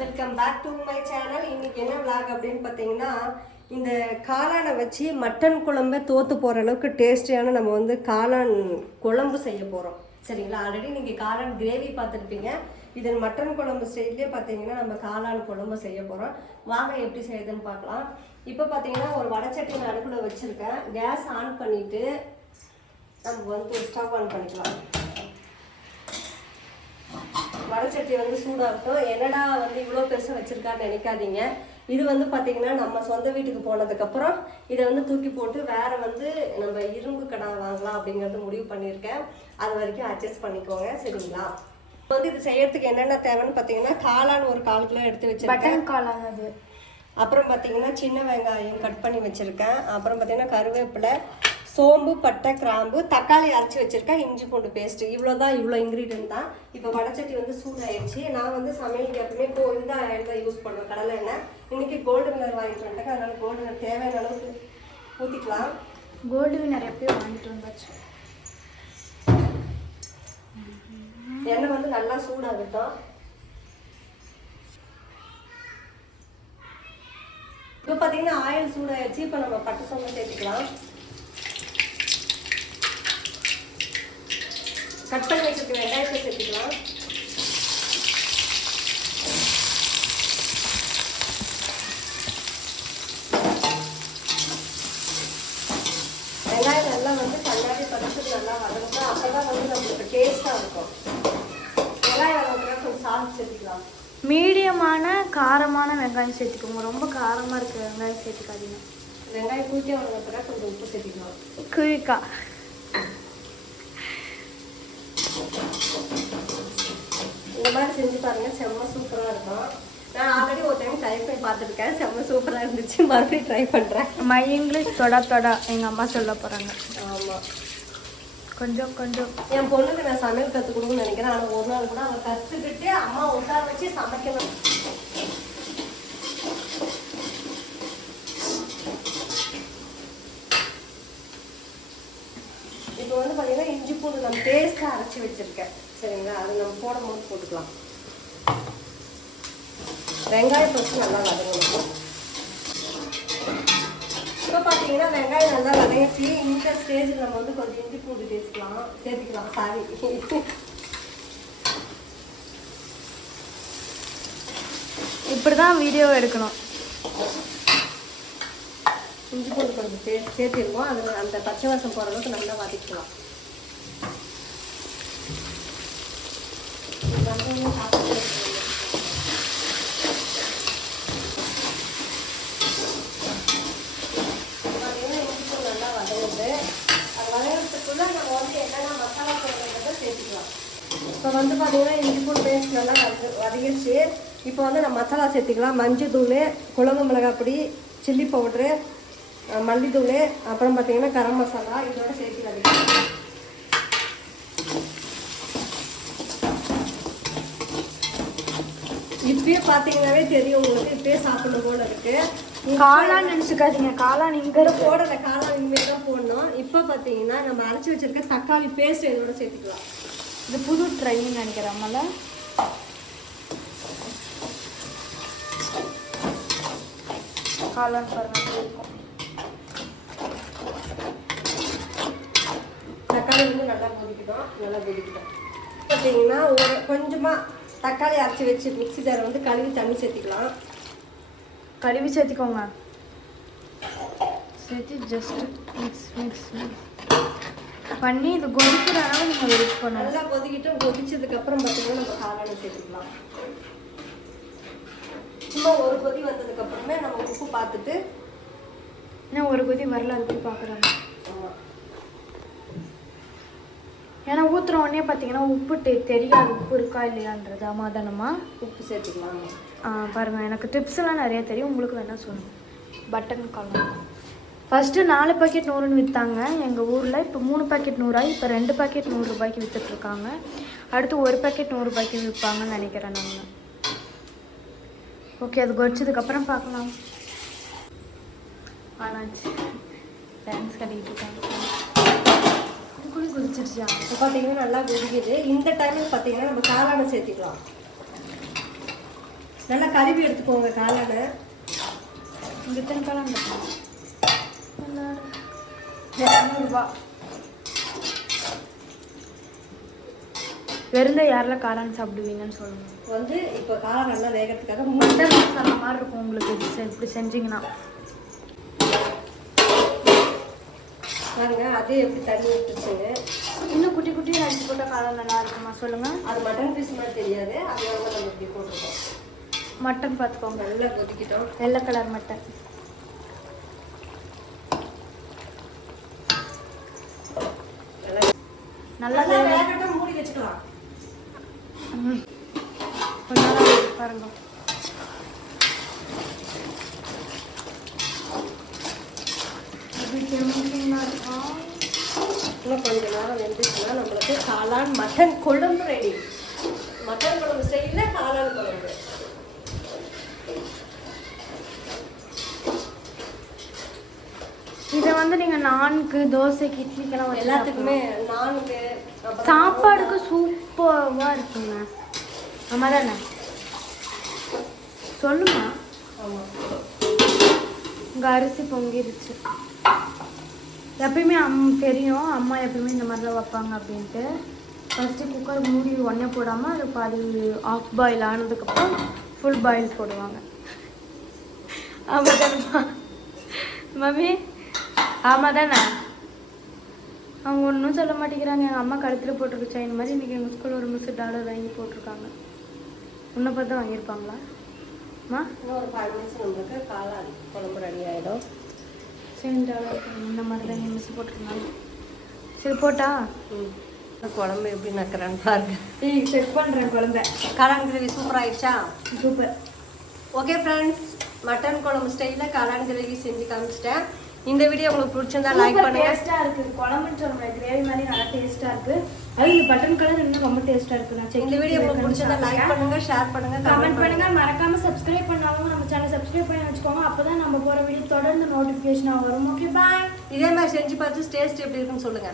Welcome back to my channel. இன்னைக்கு என்ன vlog அப்படின்னு பார்த்தீங்கன்னா, இந்த காளானை வச்சு மட்டன் குழம்பு தோற்று போகிற அளவுக்கு டேஸ்டியான நம்ம வந்து காளான் குழம்பு செய்ய போகிறோம். சரிங்களா? ஆல்ரெடி நீங்கள் காளான் கிரேவி பார்த்துருப்பீங்க. இது மட்டன் குழம்பு ஸ்டைல்லே பார்த்தீங்கன்னா நம்ம காளான் குழம்பு செய்ய போகிறோம். வாங்க எப்படி செய்யுதுன்னு பார்க்கலாம். இப்போ பார்த்தீங்கன்னா ஒரு வடைச்சட்டி நான் அடுப்பில் வச்சுருக்கேன். கேஸ் ஆன் பண்ணிவிட்டு நம்ம வந்து ஸ்டவ் ஆன் பண்ணிக்கலாம். வடைச்சட்டி வந்து சூடாக இருக்கும். என்னடா வந்து இவ்வளோ பெருசாக வச்சுருக்கான்னு நினைக்காதீங்க. இது வந்து பார்த்திங்கன்னா நம்ம சொந்த வீட்டுக்கு போனதுக்கப்புறம் இதை வந்து தூக்கி போட்டு வேறு வந்து நம்ம இரும்பு கடை வாங்கலாம் அப்படிங்கிறது முடிவு பண்ணியிருக்கேன். அது வரைக்கும் அட்ஜஸ்ட் பண்ணிக்கோங்க. சரிங்களா? வந்து இது செய்யறதுக்கு என்னென்ன தேவைன்னு பார்த்தீங்கன்னா, காளான் ஒரு 1/4 கிலோ எடுத்து வச்சுருக்கேன். காளான் அது. அப்புறம் பார்த்தீங்கன்னா சின்ன வெங்காயம் கட் பண்ணி வச்சுருக்கேன். அப்புறம் பார்த்தீங்கன்னா கருவேப்பிலை, சோம்பு, பட்டை, கிராம்பு, தக்காளி அரைச்சி வச்சுருக்கேன், இஞ்சி பூண்டு பேஸ்ட்டு. இவ்வளோ இன்க்ரீடியன்ட் தான். இப்போ வடைச்சட்டி வந்து சூடாகிடுச்சு. நான் வந்து சமையலுக்கு எப்பவுமே இந்த ஆயில் தான் யூஸ் பண்ணுவேன், கடலை எண்ணெய். இன்றைக்கி கோல்டு வினர் வாங்கிட்டு வந்துட்டேன். அதனால் கோல்டு வினர் தேவையான அளவுக்கு ஊற்றிக்கலாம். கோல்டு வினர் எப்பயும் வாங்கிட்டு வந்தாச்சு. எண்ணெய் வந்து நல்லா சூடாகட்டும். இப்போ பார்த்தீங்கன்னா ஆயில் சூடாகிடுச்சு. இப்போ நம்ம பட்டை சோம்பு சேர்த்துக்கலாம். கட் பண்ணி வச்சுருக்க வெங்காயத்தை சேர்த்துக்கலாம். வெங்காயம் நல்லா வந்து கண்ணாடி பதத்துக்கு நல்லா வதங்கணும். அப்போ தான் வந்து நம்மளுக்கு டேஸ்ட்டாக இருக்கும். வெங்காயம் வதங்கினா கொஞ்சம் சால்ட் சேர்த்துக்கலாம். மீடியமான காரமான வெங்காயம் சேர்த்துக்கோங்க. ரொம்ப காரமாக இருக்கிற வெங்காயம் சேர்த்துக்காதீங்க. வெங்காயம் குயிக்காக வதங்கினா கொஞ்சம் உப்பு சேர்த்துக்கலாம். குயிக்கா இந்த மாதிரி செஞ்சு பாருங்கள், செம்ம சூப்பராக இருக்கும். நான் ஆல்ரெடி ஒரு டைம் ட்ரை பண்ணி பார்த்துருக்கேன், செம்ம சூப்பராக இருந்துச்சு. மறுபடியும் ட்ரை பண்ணுறேன். மை இங்கிலீஷ் தொட எங்கள் அம்மா சொல்ல போகிறாங்க. ஆமாம், கொஞ்சம் என் பொண்ணுக்கு நான் சமையல் கற்றுக் கொடுக்கணும்னு நினைக்கிறேன். ஆனால் ஒரு நாள் கூட அவள் கற்றுக்கிட்டு அம்மா உட்கார வச்சு சமைக்கணும். இப்போ வந்து பார்த்தீங்கன்னா இஞ்சி பூண்டு நம்ம பேஸ்ட்டாக அரைச்சி வச்சுருக்கேன். சரிங்களா? அது நம்ம போடும் போது போட்டுக்கலாம். வெங்காயம் ஃபஸ்ட்டு நல்லா வதங்கணும். இப்போ பார்த்தீங்கன்னா வெங்காயம் நல்லா வதங்கிச்சு. இந்த ஸ்டேஜில் நம்ம வந்து கொஞ்சம் இஞ்சி பூண்டு சேர்த்துக்கலாம். சாரி, இப்படி தான் வீடியோ எடுக்கணும். இஞ்சி பூண்டு கொஞ்சம் சேர்த்திருக்கோம். அதில் அந்த பச்சை வாசம் போகிற அளவுக்கு நல்லா வதக்கலாம். நல்லா வதங்குது. அது வதங்கிறதுக்குள்ள நம்ம வந்து என்னென்ன மசாலா போடுறதை சேர்த்துக்கலாம். இப்போ வந்து பார்த்தீங்கன்னா இஞ்சி பூண்டு பேஸ்ட் நல்லா வதங்கிடுச்சு. இப்போ வந்து நம்ம மசாலா சேர்த்துக்கலாம். மஞ்சள் தூள், குழம்பு மிளகாய் பொடி, சில்லி பவுட்ரு, மல்லித்தூள், அப்புறம் பார்த்தீங்கன்னா கரம் மசாலா இதோட சேர்த்து வதக்கலாம். இப்பயே பார்த்தீங்கன்னாவே தெரியும் உங்களுக்கு, இப்பயே சாப்பிடணும் போல இருக்கு. காளான் நினச்சிக்காதீங்க, காளான் இங்கே போடலை, காளான் இனிமேல் தான் போடணும். இப்போ பார்த்தீங்கன்னா நம்ம அரைச்சி வச்சிருக்க தக்காளி பேஸ்ட் இதோட சேர்த்துக்கலாம். இது புது ட்ரைன்னு நினைக்கிறோம்ல. காளான் பாருங்க, தக்காளி வந்து நல்லா கொதிக்கிட்டோம். பார்த்தீங்கன்னா ஒரு கொஞ்சமாக தக்காளி அரைச்சி வச்சு மிக்ஸி ஜாரை வந்து கழுவி தண்ணி சேர்த்துக்கலாம். கழுவி சேர்த்துக்கோங்க. சேர்த்து ஜஸ்ட் மிக்ஸ் பண்ணி இது கொதிக்கிற அளவு நீங்கள் வெயிட் பண்ணணும். நல்லா கொதிச்சதுக்கப்புறம் பார்த்தீங்கன்னா நம்ம காளானை சேர்த்துக்கலாம். சும்மா ஒரு கொதி வந்ததுக்கப்புறமே நம்ம உப்பு பார்த்துட்டு, இன்னும் ஒரு கொதி வரல, அது போய் பார்க்குறாங்க. ஏன்னா ஊற்றுற உடனே பார்த்தீங்கன்னா உப்பு தெரியாது, உப்பு இருக்கா இல்லையான்றது. அமாதானமா உப்பு சேர்த்துக்கலாம். பாருங்கள், எனக்கு டிப்ஸ்லாம் நிறையா தெரியும், உங்களுக்கு வேணால் சொல்லுங்கள். பட்டன் காளான் ஃபஸ்ட்டு 4 பாக்கெட் 100ன்னு விற்றாங்க எங்கள் ஊரில். இப்போ 3 பாக்கெட் 100 ஆகி இப்போ 2 பாக்கெட் 100 ரூபாய்க்கு விற்றுட்ருக்காங்க. அடுத்து 1 பாக்கெட் 100 ரூபாய்க்கு விற்பாங்கன்னு நினைக்கிறேன் நாங்கள். ஓகே, அது கொதிச்சதுக்கப்புறம் பார்க்கலாம். ஆனாச்சு டான்ஸ் கட்டிக்கிட்டு இருக்காங்க. இதுக்குள்ளே கொதிச்சிருச்சா? இப்போ பார்த்தீங்கன்னா நல்லா கொதிக்குது. இந்த டைமில் பார்த்தீங்கன்னா நம்ம காளானை சேர்த்துக்கலாம். நல்லா கழுவி எடுத்துக்கோங்க காளானை. இங்கே எத்தனை காளான் இருக்கும்? 200 வெறுந்த யாரெல்லாம் காளான் சாப்பிடுவீங்கன்னு சொல்லுங்க. இப்போ காளான் நல்லா வேகிறதுக்காக மட்டன் மசாலா மாதிரி இருக்கும் உங்களுக்கு இப்படி செஞ்சிங்கன்னா. பாருங்க அது எப்படி தண்ணி ஊற்றுச்சுங்க. இன்னும் குட்டி குட்டியாக அடிச்சு போட்டால் காளான் நல்லா இருக்குமா சொல்லுங்கள். அது மட்டன் பீஸ் மாதிரி தெரியாது, அதனால தான் நம்ம இப்படி போட்டுருக்கோம். மட்டன் பார்த்துக்கோங்க, நல்லா கொதிக்கிட்டோம். வெள்ளை கலர் மட்டன். நல்லா வேகட்டும், மூடி வச்சுக்கலாம். கொஞ்ச நேரம் பாருங்க. இன்னும் கொஞ்ச நேரம் வெந்துச்சுன்னா நம்மளுக்கு காளான் மட்டன் குழம்பு ரெடி. மட்டன் குழம்பு ஸ்டைலில் காளான் குழம்பு. இதை நீங்கள் நான்கு தோசைக்கு இட்லிக்கெல்லாம் எல்லாத்துக்குமே நான்கு சாப்பாடுக்கு சூப்பராக இருக்குங்க. ஆமாம் தானே சொல்லுமா. ஆமாம், இங்கே அரிசி பொங்கிருச்சு. எப்பயுமே தெரியும் அம்மா எப்பயுமே இந்த மாதிரிலாம் வைப்பாங்க அப்படின்ட்டு. ஃபஸ்ட்டு குக்கர் மூடி ஒன்றே போடாமல் அது பாதி ஆஃப் பாயில் ஆனதுக்கப்புறம் ஃபுல் பாயில் போடுவாங்க. ஆமாம் தானேம்மா மம்மி? ஆமாம் தானே. அவங்க ஒன்றும் சொல்ல மாட்டேங்கிறாங்க. எங்கள் அம்மா கழுத்தில் போட்டிருக்கு செயின் மாதிரி. இன்றைக்கி எங்கள் ஸ்கூலில் ஒரு மிஸ் டாலர் வாங்கி போட்டிருக்காங்க. உன்னை பார்த்து தான் வாங்கியிருப்பாங்களா அம்மா? இன்னும் ஒரு 5 நிமிஷம் நம்மளுக்கு காளான் குழம்பு ரெடி ஆகிடும். செயின் டாலர் இந்த மாதிரி தான் எங்கள் மிஸ் போட்டிருக்காங்க. சரி போட்டா குழம்பு எப்படி நக்கிறான்னு பாருங்க. செக் பண்ணுறேன் குழந்தை. காளான் கிரேவி சூப்பர் ஆயிடுச்சா? சூப்பர். ஓகே ஃப்ரெண்ட்ஸ், மட்டன் குழம்பு ஸ்டைலில் காளான் கிரேவி செஞ்சு காமிச்சிட்டேன். இந்த வீடியோ உங்களுக்கு பிடிச்சிருந்தா லைக் பண்ணுங்க. டேஸ்ட்டாக இருக்குது. குழம்புன்னு சொல்ல முடியாது, கிரேவி மாதிரி நல்லா டேஸ்ட்டாக இருக்குது. அது இந்த பட்டன் கலர் இன்னும் ரொம்ப டேஸ்ட்டாக இருக்குது. நான் இந்த வீடியோ உங்களுக்கு பிடிச்சிருந்தா லைக் பண்ணுங்க, ஷேர் பண்ணுங்க, கமெண்ட் பண்ணுங்க. மறக்காம சப்ஸ்கிரைப் பண்ணாலும் நம்ம சேனல் சப்ஸ்கிரைப் பண்ணி வச்சுக்கோங்க. அப்பதான் நம்ம போகிற வீடியோ தொடர்ந்து நோட்டிஃபிகேஷனாக வரும். Okay bye. இதே மாதிரி செஞ்சு பார்த்து டேஸ்ட் எப்படி இருக்குன்னு சொல்லுங்க.